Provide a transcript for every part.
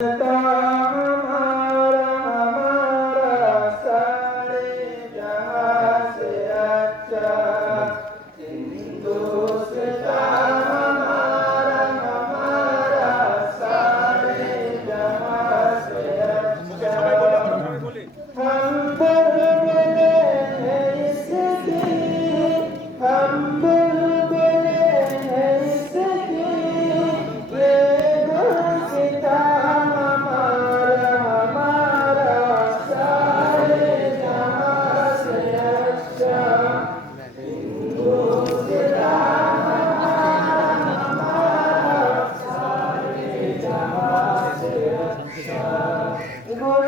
Tata. 你给我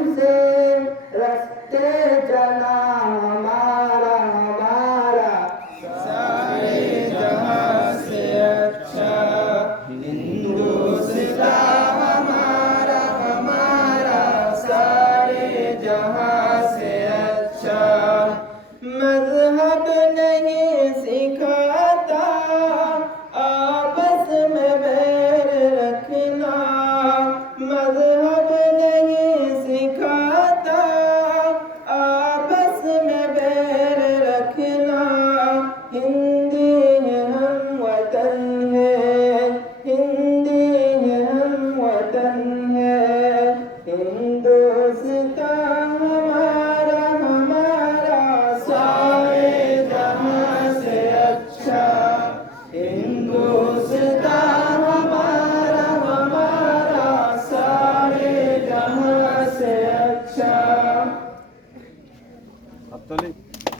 मजहब नहीं सिखाता आपस में बैर रखना मजहब नहीं सिखाता आपस में बैर रखना हिंदी हम वतन है हिंदी हम वतन है हिंदुस्तान